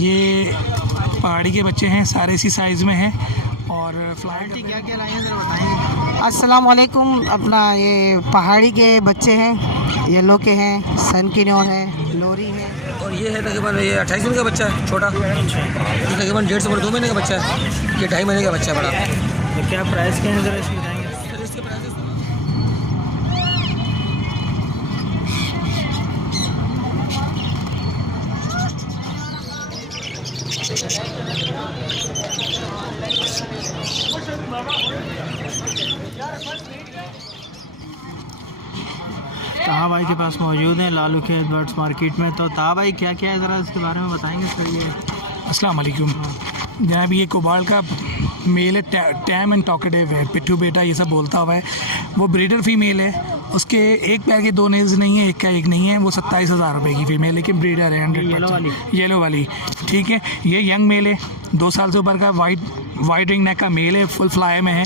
ये पहाड़ी के बच्चे हैं, सारे इसी साइज़ में हैं और फ्लाइट क्या क्या लाए हैं ज़रा बताएंगे। अस्सलाम वालेकुम। अपना ये पहाड़ी के बच्चे हैं, येलो के हैं, सन किनोर है, लोरी है। और ये है तकरीबन ये 28 दिन का बच्चा है छोटा, ये तकरीबन 1.5 से 2 महीने का बच्चा है, ये 2.5 महीने का बच्चा है बड़ा। तो क्या प्राइस क्या है ज़रा इसके बताएंगे। सर इसके प्राइस ताहा भाई के पास मौजूद हैं लालू खेत बर्ड्स मार्केट में। तो ताहा भाई क्या क्या है ज़रा इसके बारे में बताएंगे सर। ये अस्सलाम वालेकुम जनाब, ये कोबाल्ट का मेल है, टैम एंड टॉकेटिव है, पिट्ठू बेटा ये सब बोलता हुआ है। वो ब्रीडर फीमेल है, उसके एक पैर के 2 नेल्स नहीं है, एक का एक नहीं है। वो 27,000 रुपये की फीमेल, लेकिन ब्रीडर है 100%। येलो वाली ठीक है। ये यंग मेल है, 2 साल से ऊपर का, वाइट रिंग नेक का मेल है, फुल फ्लाई में है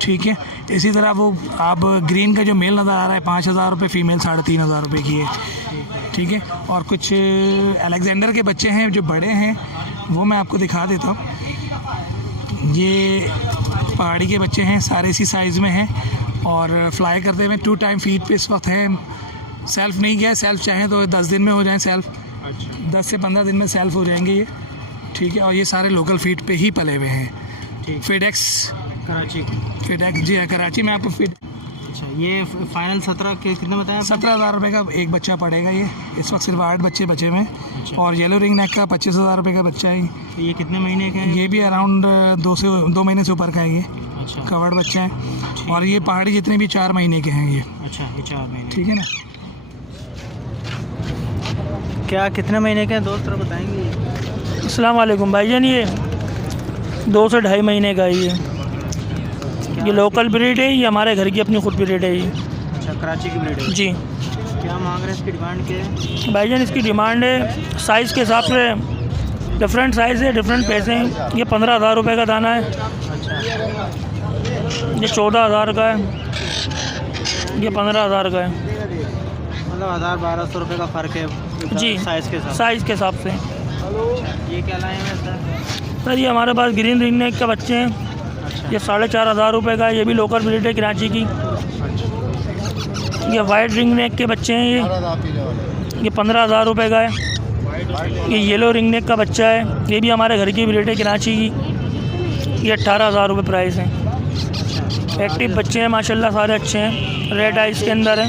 ठीक है। इसी तरह वो आप ग्रीन का जो मेल नज़र आ रहा है 5,000 रुपये, फीमेल 3,500 रुपये की है ठीक है। और कुछ अलेक्जेंडर के बच्चे हैं जो बड़े हैं, वो मैं आपको दिखा देता हूँ। ये पहाड़ी के बच्चे हैं, सारे इसी साइज़ में हैं और फ्लाई करते हुए 2 टाइम फीड पे इस वक्त हैं। सेल्फ़ नहीं किया है, सेल्फ़ चाहें तो 10 दिन में हो जाएं सेल्फ़। 10 से 15 दिन में सेल्फ़ हो जाएंगे ये ठीक है। और ये सारे लोकल फीड पे ही पले हुए हैं। फेडेक्स कराची, फेडेक्स जी है कराची में आपको फीड। अच्छा ये फाइनल 17 के कितने बताया। 17,000 रुपये का एक बच्चा पड़ेगा। ये इस वक्त सिर्फ 8 बच्चे बचे हुए हैं। और येलो रिंग नेक का 25,000 रुपये का बच्चा है। तो ये कितने महीने का है। ये भी अराउंड 2 महीने से ऊपर का है। ये अच्छा कवर्ड बच्चा है। और ये पहाड़ी जितने भी 4 महीने के हैं ये। अच्छा ये 4 महीने ठीक है ना। क्या कितने महीने के हैं दोस्त बताएंगे। अस्सलाम वालेकुम भाईजान, ये 2 से 2.5 महीने का है ये लोकल ब्रीड है, ये हमारे घर की अपनी खुद ब्रीड है ये। अच्छा कराची की ब्रीड है जी। क्या मांग रहे हैं इसकी डिमांड क्या है। भाईजान इसकी डिमांड है साइज़ के हिसाब से, डिफरेंट साइज़ है, डिफरेंट पैसे हैं। ये 15,000 रुपये का दाना है, ये 14,000 का है, ये 15,000 का है। मतलब 1,000-1,200 रुपये का फ़र्क है जी साइज़ के साथ। साइज़ के हिसाब से। ये क्या लाए हैं सर ये हमारे पास ग्रीन रिंग नेक के बच्चे हैं, अच्छा ये 4,500 रुपये का है। ये भी लोकल ब्रीड है कराची की। ये वाइट रिंग नेक के बच्चे हैं, ये 15,000 रुपये का है। ये येलो रिंग नेक का बच्चा है, ये भी हमारे घर की ब्रीड है कराची की। ये 18,000 रुपये प्राइस है। एक्टिव बच्चे हैं माशाल्लाह, सारे अच्छे हैं, रेड आइस के अंदर है।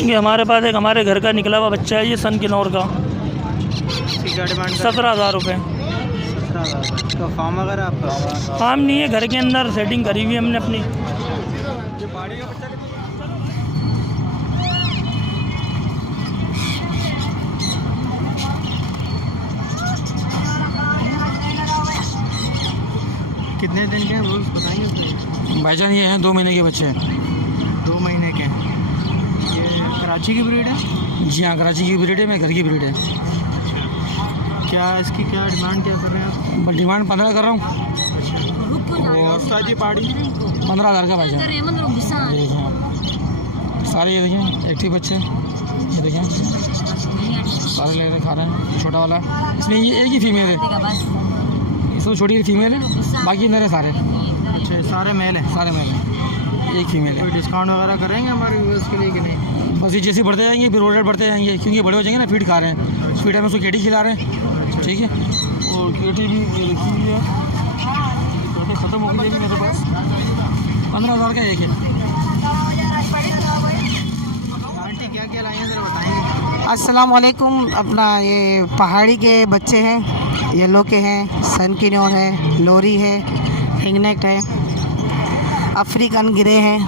ये हमारे पास एक हमारे घर का निकला हुआ बच्चा है, ये सन किनोर का, 17,000 रुपये। तो फार्म वगैरह आपका फार्म नहीं है, घर के अंदर सेटिंग करी हुई है हमने अपनी। कितने दिन के हैं वो बताएंगे। भाईजान ये हैं 2 महीने के बच्चे हैं। 2 महीने के हैं। ये कराची की ब्रीड है। जी हाँ कराची की ब्रीड है, मैं घर की ब्रीड है। क्या इसकी क्या डिमांड क्या कर रहे हैं आप। डिमांड 15 कर रहा हूँ और साजी पहाड़ी 15,000 का भाईजान। ये देखें आप सारे, ये देखें एक्टिव बच्चे, ये देखें सारे ले रहे खा रहे हैं। छोटा वाला इसमें ये एक ही फीमेल है, इसमें छोटी फीमेल है, बाकी मेरे सारे। अच्छा सारे मेल हैं। सारे मेल हैं, एक फीमेल है। कोई डिस्काउंट वगैरह करेंगे हमारे व्यूअर्स के लिए कि नहीं। बस ये जैसे बढ़ते जाएंगे फिर ऑर्डर बढ़ते जाएंगे, क्योंकि बड़े हो जाएंगे ना, फीड खा रहे हैं। फीड हम उसको केटी खिला रहे हैं ठीक है। और केटी भी ये रखी हुई है, केटी ख़त्म हो गई है मेरे पास। 15,000 का एक है। आंटी क्या क्या लाए हैं ज़रा बताएंगे। अस्सलाम वालेकुम। अपना ये पहाड़ी के बच्चे हैं, येलो के हैं, सन किनोर है, लोरी है, हिंगनेक है, अफ्रीकन गिरे हैं,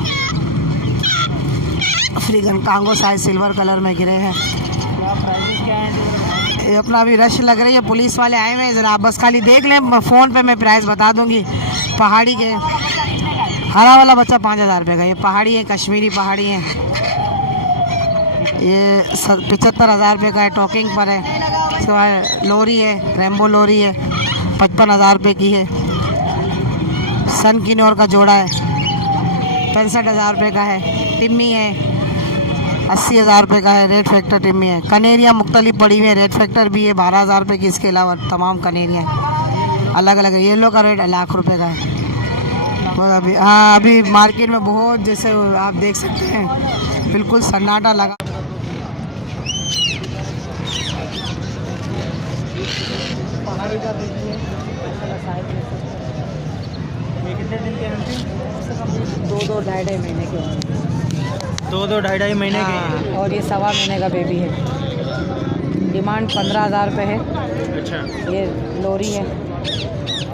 African Congo size silver colour में गिरे हैं। क्या प्राइस क्या है। ये अपना अभी रश लग रही है, पुलिस वाले आए हुए हैं, ज़रा आप बस खाली देख लें, फ़ोन पे मैं प्राइस बता दूंगी। पहाड़ी के हरा वाला बच्चा 5,000 रुपये का। ये पहाड़ी है, कश्मीरी पहाड़ी है, ये 75,000 रुपये का है, टॉकिंग पर है। तो लोरी है, रेम्बो लोरी है, 55,000 रुपये की है। सन किनोर का जोड़ा है, 65,000 रुपये का है। टिम्मी है, 80,000 रुपये का है। रेड फैक्टर टिम में है। कनेरियाँ मुख्तलिफ पड़ी हुई है। रेड फैक्टर भी है 12,000 रुपये की। इसके अलावा तमाम कनेरियाँ अलग अलग। येलो का रेट लाख रुपए का है। और अभी हाँ, अभी मार्केट में बहुत, जैसे आप देख सकते हैं, बिल्कुल सन्नाटा लगा। पहाड़ी का देखिए, ये कितने दिन के हैं? 2-2 ढाई महीने के होंगे। 2-2 ढाई महीने के। हाँ, और ये 1.25 महीने का बेबी है। डिमांड 15,000 रुपये है। अच्छा, ये लोरी है,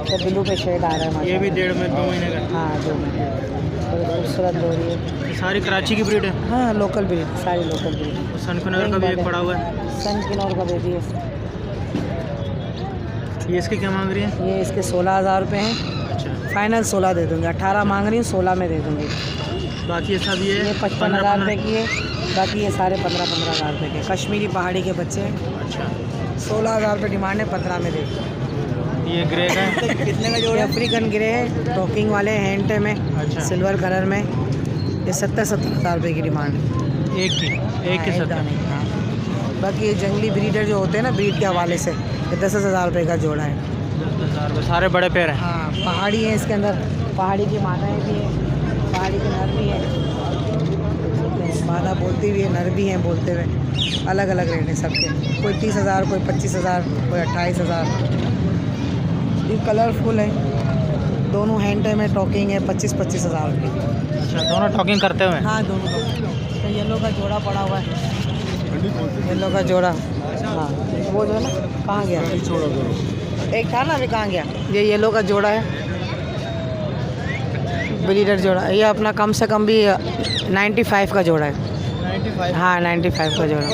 तो ब्लू पे शेड आ रहा है माशाल्लाह। ये भी 1.5-2 महीने का। हाँ, 2 महीने। और खूबसूरत लोरी है। सारी कराची की ब्रीड है। हाँ, लोकल ब्रीड, सारी लोकल ब्रीड। सनकुनर का भी एक पड़ा हुआ है। सन किनौर का बेबी है। ये इसके क्या मांग रही है? ये इसके 16,000 रुपये हैं। अच्छा, फाइनल 16 दे दूँगी। 18 मांग रही हूँ, 16 में दे दूँगी। बाकी ये सब ये 55,000 रुपये की है। बाकी ये सारे 15,000 रुपये के कश्मीरी पहाड़ी के बच्चे हैं। अच्छा, 16,000 रुपये डिमांड है, 15 में दे। ये ग्रे का है। कितने का ये अफ्रीकन ग्रे है, टॉकिंग वाले हैंड में। अच्छा, सिल्वर कलर में। ये 70,000 रुपये की डिमांड है। एक के हाँ, 70। हाँ। बाकी ये जंगली ब्रीडर जो होते हैं ना, ब्रीड के हवाले से, ये 10,000 रुपये का जोड़ा है। 10,000 रुपये। सारे बड़े पैर हैं। हाँ, पहाड़ी है इसके अंदर। पहाड़ी की मादाएँ भी हैं, पहाड़ी के नर भी हैं। मादा बोलती भी है, नर भी हैं बोलते हुए। अलग अलग रेट है सबके। कोई 30,000, कोई 25,000, कोई 28,000। ये कलरफुल है। दोनों हैंड में टॉकिंग है। 25,000 रुपये। अच्छा, दोनों टॉकिंग करते हुए? हाँ, दोनों टॉकिंग। तो येलो का जोड़ा पड़ा हुआ है। येलो का जोड़ा, हाँ, वो जो है ना, कहाँ गया? एक था ना, अभी कहाँ गया? ये येलो का जोड़ा है, ब्रीडर जोड़ा। ये अपना कम से कम भी 95 का जोड़ा है। 95? हाँ, 95 का जोड़ा।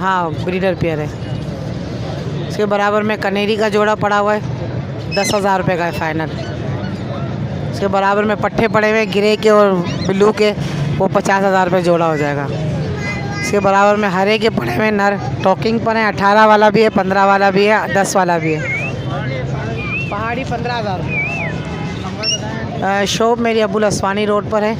हाँ, ब्रीडर पेयर है। इसके बराबर में कनेरी का जोड़ा पड़ा हुआ है, 10,000 रुपये का है फाइनल। इसके बराबर में पट्टे पड़े हुए ग्रे के और ब्लू के, वो 50,000 रुपये जोड़ा हो जाएगा। इसके बराबर में हरे के पड़े हुए नर टॉकिंग पर हैं। 18 वाला भी है, 15 वाला भी है, 10 वाला भी है। पहाड़ी 15,000। शॉप मेरी अबुल असवानी रोड पर है,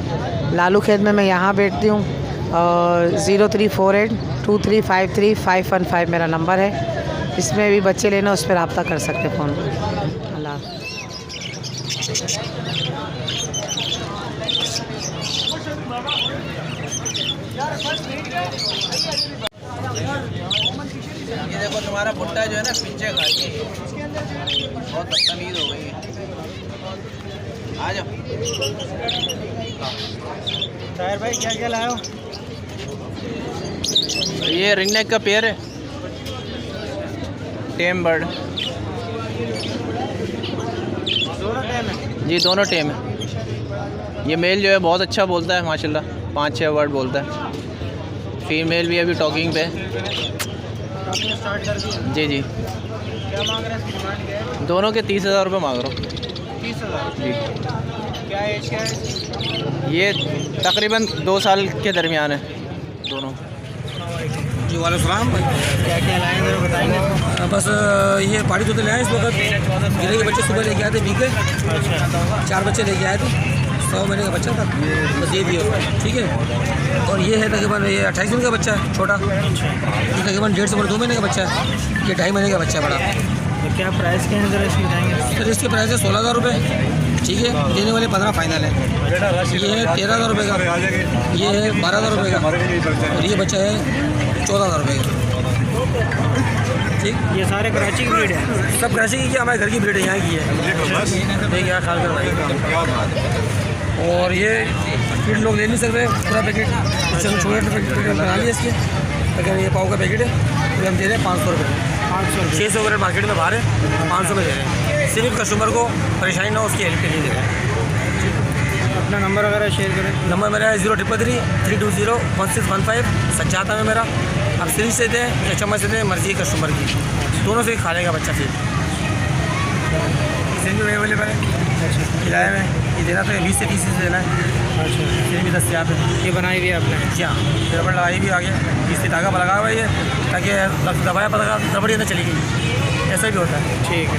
लालू खेत में। मैं यहाँ बैठती हूँ। और 034823535515 मेरा नंबर है। इसमें भी बच्चे लेना, उस पर रब्ता कर सकते फ़ोन। अल्लाह। ये देखो, तुम्हारा भुट्टा जो है ना, पीछे खा गई, बहुत बदतमीज हो गई है। आ जाओ। टायर भाई, क्या क्या लाए हो? ये रिंग नेक का पेयर है, टेम बर्ड। दोनों टाइम है जी, दोनों टेम है। ये मेल जो है बहुत अच्छा बोलता है माशाल्लाह, 5-6 वर्ड बोलता है। फीमेल भी अभी टॉकिंग पे। स्टार्ट कर दिया। जी जी। क्या मांग रहे हैं? इसकी डिमांड क्या है? दोनों के 30,000 रुपये मांग रहा हूँ। 30,000। जी। क्या एज क्या है? ये तकरीबन 2 साल के दरमियान है दोनों। जी, वालेकुम सलाम। क्या क्या लाए हैं, ज़रा बताएंगे। बस ये पहाड़ी तोते ले आए इस वक्त। गिरे के बच्चे सुबह लेके आए थे, बीके 4 बच्चे लेके आए थे। 100 महीने का बच्चा था, बस ये दिया उसको। ठीक है। और ये है तकरीबन, ये 28 दिन का बच्चा है, छोटा। ये तकरीबन 1.5 से 2 महीने का बच्चा है। ये 2.5 महीने का बच्चा है, बड़ा। तो क्या प्राइस क्या है, ज़रा इसकी बताएंगे। सर इसके प्राइस है 16,000 रुपये। ठीक है, देने वाले 15 फाइनल है। ये है 13,000 रुपये का, ये है 12,000 रुपये का, और ये बच्चा है 14,000 रुपये का। ठीक, ये सारे कराची की ब्रीड है? सब कराची की, हमारे घर की ब्रीड है, यहाँ की है। देखिए यहाँ खाल कर भाई। और ये फीड लोग ले नहीं सकते पूरा पैकेट, चलो छोटे पैकेट बना लिया इसके। अगर ये पाव का पैकेट है, तो हम दे रहे हैं 500 रुपये। 600 रुपये मार्केट में बाहर है, 500 में दे रहे हैं। सिर्फ कस्टमर को परेशानी ना हो, उसकी हेल्प के लिए दे रहे हैं। अपना नंबर वगैरह शेयर करें। नंबर मेरा है 0333-320-1615। सच्चाता में मेरा। आप सिरिंज से दें या चम्मच से दें, मर्जी है कस्टमर की, दोनों से खा लेगा बच्चा। फिर सिरिंज भी अवेलेबल है किराए में। ये देना तो 20 से 30 से देना है। अच्छा, सिरिंज भी दस्तियाब है। ये बनाई हुई है आपने? जी हाँ, रबड़ लगाई भी आ गया, इससे धागा पर लगा हुआ है ये, ताकि दबाया पर रबड़ अंदर चली गई। ऐसा भी होता है। ठीक है।